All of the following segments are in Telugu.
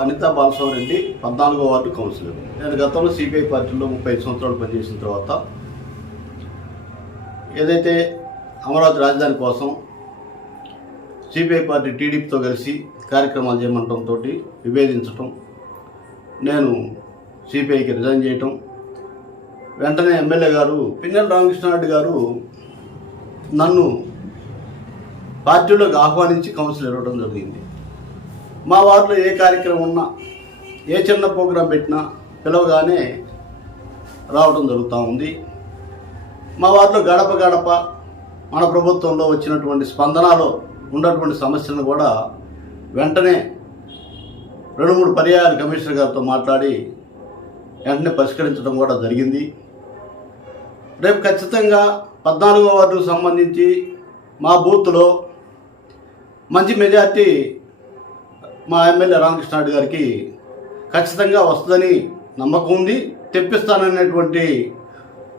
అనితా బాలస్వామి రెడ్డి పద్నాలుగో వార్డు కౌన్సిలర్. నేను గతంలో సిపిఐ పార్టీలో ముప్పై సంవత్సరాలు పనిచేసిన తర్వాత ఏదైతే అమరావతి రాజధాని కోసం సిపిఐ పార్టీ టీడీపీతో కలిసి కార్యక్రమాలు చేయమంటంతో విభేదించటం నేను సిపిఐకి రిజైన్ చేయటం వెంటనే ఎమ్మెల్యే గారు పిన్నెల రామకృష్ణారెడ్డి గారు నన్ను పార్టీలోకి ఆహ్వానించి కౌన్సిల్ ఇవ్వడం జరిగింది. మా వార్డులో ఏ కార్యక్రమం ఉన్నా ఏ చిన్న ప్రోగ్రాం పెట్టినా పిలవగానే రావడం జరుగుతూ ఉంది. మా వార్డులో గడప గడప మన ప్రభుత్వంలో వచ్చినటువంటి స్పందనలో ఉన్నటువంటి సమస్యలను కూడా వెంటనే రెండు మూడు పర్యాయాలు కమిషనర్ గారితో మాట్లాడి వెంటనే పరిష్కరించడం కూడా జరిగింది. రేపు ఖచ్చితంగా పద్నాలుగో వార్డుకు సంబంధించి మా బూత్లో మంచి మెజార్టీ మా ఎమ్మెల్యే రామకృష్ణారెడ్డి గారికి ఖచ్చితంగా వస్తుందని నమ్మకం ఉంది. తెప్పిస్తాననేటువంటి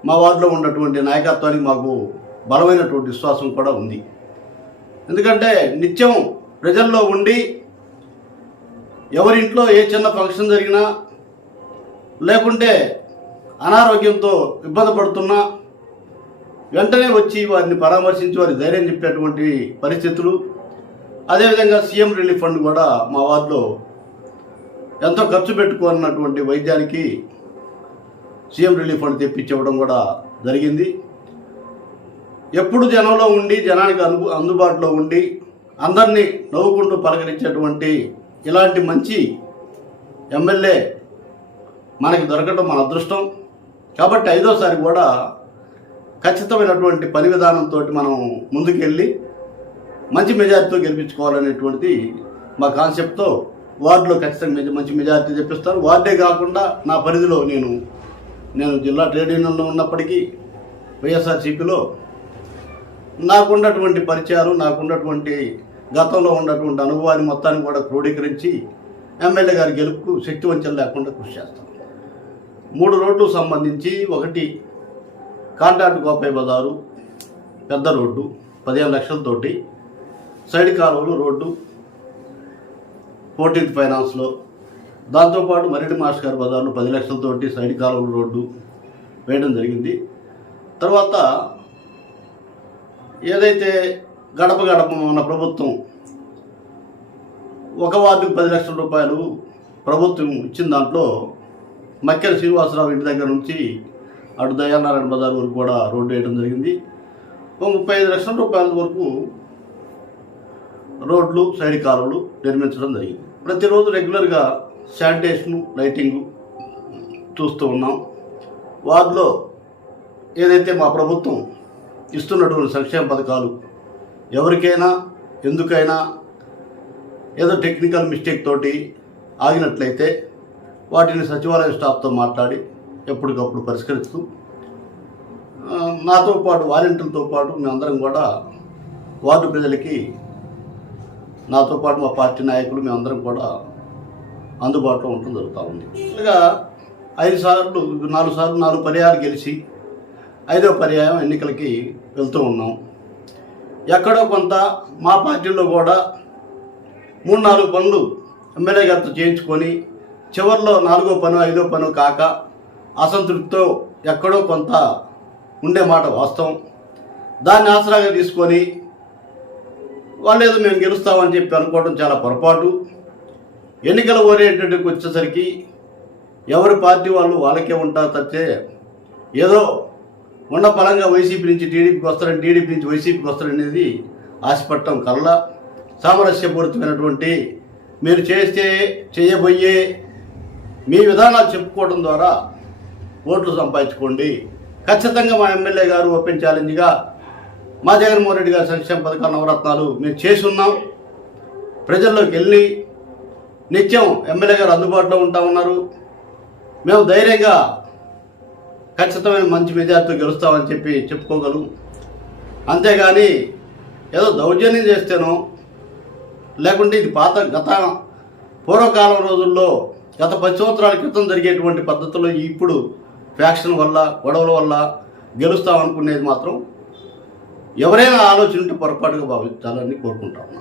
మా వార్డులో ఉన్నటువంటి నాయకత్వానికి మాకు బలమైనటువంటి విశ్వాసం కూడా ఉంది. ఎందుకంటే నిత్యం ప్రజల్లో ఉండి ఎవరింట్లో ఏ చిన్న ఫంక్షన్ జరిగినా లేకుంటే అనారోగ్యంతో ఇబ్బంది పడుతున్నా వెంటనే వచ్చి వారిని పరామర్శించి వారి ధైర్యం చెప్పేటువంటి పరిస్థితులు అదేవిధంగా సీఎం రిలీఫ్ ఫండ్ కూడా మా వార్డులో ఎంతో ఖర్చు పెట్టుకున్నటువంటి వైద్యానికి సీఎం రిలీఫ్ ఫండ్ తెప్పించవడం కూడా జరిగింది. ఎప్పుడు జనంలో ఉండి జనానికి అందు అందుబాటులో ఉండి అందరినీ నవ్వుకుంటూ పలకరించేటువంటి ఇలాంటి మంచి ఎమ్మెల్యే మనకి దొరకడం మన అదృష్టం. కాబట్టి ఐదోసారి కూడా ఖచ్చితమైనటువంటి పని విధానంతో మనం ముందుకెళ్ళి మంచి మెజార్టీతో గెలిపించుకోవాలనేటువంటిది మా కాన్సెప్ట్తో వార్డులో ఖచ్చితంగా మెజ- మంచి మెజార్టీ తెప్పిస్తాను వార్డే కాకుండా నా పరిధిలో నేను నేను జిల్లా ట్రేడ్ యూనియన్లో ఉన్నప్పటికీ వైఎస్ఆర్సీపీలో నాకున్నటువంటి పరిచయాలు నాకున్నటువంటి గతంలో ఉన్నటువంటి అనుభవాన్ని మొత్తాన్ని కూడా క్రోడీకరించి ఎమ్మెల్యే గారి గెలుపుకు శక్తివంచన లేకుండా కృషి చేస్తాను. మూడు రోడ్లు సంబంధించి ఒకటి కాంట్రాక్ట్ గోపాయి బజారు పెద్ద రోడ్డు పదిహేను లక్షలతోటి సైడ్ కాలువలు రోడ్డు ఫోర్టీన్త్ ఫైనాన్స్లో. దాంతోపాటు మరిడి మాస్టర్ గారి బజార్లో పది లక్షలతోటి సైడ్ కాలువలు రోడ్డు వేయడం జరిగింది. తర్వాత ఏదైతే గడప గడప మన ప్రభుత్వం ఒక వార్డుకు పది లక్షల రూపాయలు ప్రభుత్వం ఇచ్చిన దాంట్లో మక్కెల శ్రీనివాసరావు ఇంటి దగ్గర నుంచి అటు దయానారాయణ బజార్ వరకు కూడా రోడ్డు వేయడం జరిగింది. ఒక ముప్పై ఐదు లక్షల రూపాయల వరకు రోడ్లు సైడ్ కాలువలు నిర్మించడం జరిగింది. ప్రతిరోజు రెగ్యులర్గా శానిటేషన్ లైటింగ్ చూస్తూ ఉన్నాం. వార్డులో ఏదైతే మా ప్రభుత్వం ఇస్తున్నటువంటి సంక్షేమ పథకాలు ఎవరికైనా ఎందుకైనా ఏదో టెక్నికల్ మిస్టేక్ తోటి ఆగినట్లయితే వాటిని సచివాలయ స్టాఫ్తో మాట్లాడి ఎప్పటికప్పుడు పరిష్కరిస్తూ నాతో పాటు వాలంటీర్లతో పాటు మేమందరం కూడా వార్డు ప్రజలకి నాతో పాటు మా పార్టీ నాయకులు మేమందరం కూడా అందుబాటులో ఉండటం జరుగుతూ ఉంది. ఇలాగా ఐదు సార్లు నాలుగు సార్లు నాలుగు పర్యాయాలు గెలిచి ఐదో పర్యాయం ఎన్నికలకి వెళ్తూ ఉన్నాం. ఎక్కడో కొంత మా పార్టీలో కూడా మూడు నాలుగు పనులు ఎమ్మెల్యే గారితో చేయించుకొని చివరిలో నాలుగో పను ఐదో పను కాక అసంతృప్తితో ఎక్కడో కొంత ఉండే మాట వాస్తవం. దాన్ని ఆసరాగా తీసుకొని వాళ్ళు ఏదో మేము గెలుస్తామని చెప్పి అనుకోవడం చాలా పొరపాటు. ఎన్నికల ఓరియంటెడ్కి వచ్చేసరికి ఎవరి పార్టీ వాళ్ళు వాళ్ళకే ఉంటారు తప్పితే ఏదో ఉన్న బలంగా వైసీపీ నుంచి టీడీపీకి వస్తారని టీడీపీ నుంచి వైసీపీకి వస్తారనేది ఆశపడటం కల్లా. సామరస్యపూరితమైనటువంటి మీరు చేస్తే చేయబోయే మీ విధానాలు చెప్పుకోవడం ద్వారా ఓట్లు సంపాదించుకోండి. ఖచ్చితంగా మా ఎమ్మెల్యే గారు ఓపెన్ ఛాలెంజ్గా మా జగన్మోహన్ రెడ్డి గారి సంక్షేమ పథకాలు నవరత్నాలు మేము చేసి ఉన్నాం ప్రజల్లోకి వెళ్ళి నిత్యం ఎమ్మెల్యే గారు అందుబాటులో ఉంటా ఉన్నారు. మేము ధైర్యంగా ఖచ్చితమైన మంచి మెజార్టీతో గెలుస్తామని చెప్పి చెప్పుకోగలం. అంతేగాని ఏదో దౌర్జన్యం చేస్తేనో లేకుంటే ఇది పాత గత పూర్వకాలం రోజుల్లో గత పది సంవత్సరాల క్రితం జరిగేటువంటి పద్ధతుల్లో ఇప్పుడు ఫ్యాక్షన్ వల్ల గొడవల వల్ల గెలుస్తామనుకునేది మాత్రం ఎవరైనా ఆలోచన ఉంటే పొరపాటుగా భావించాలని కోరుకుంటాను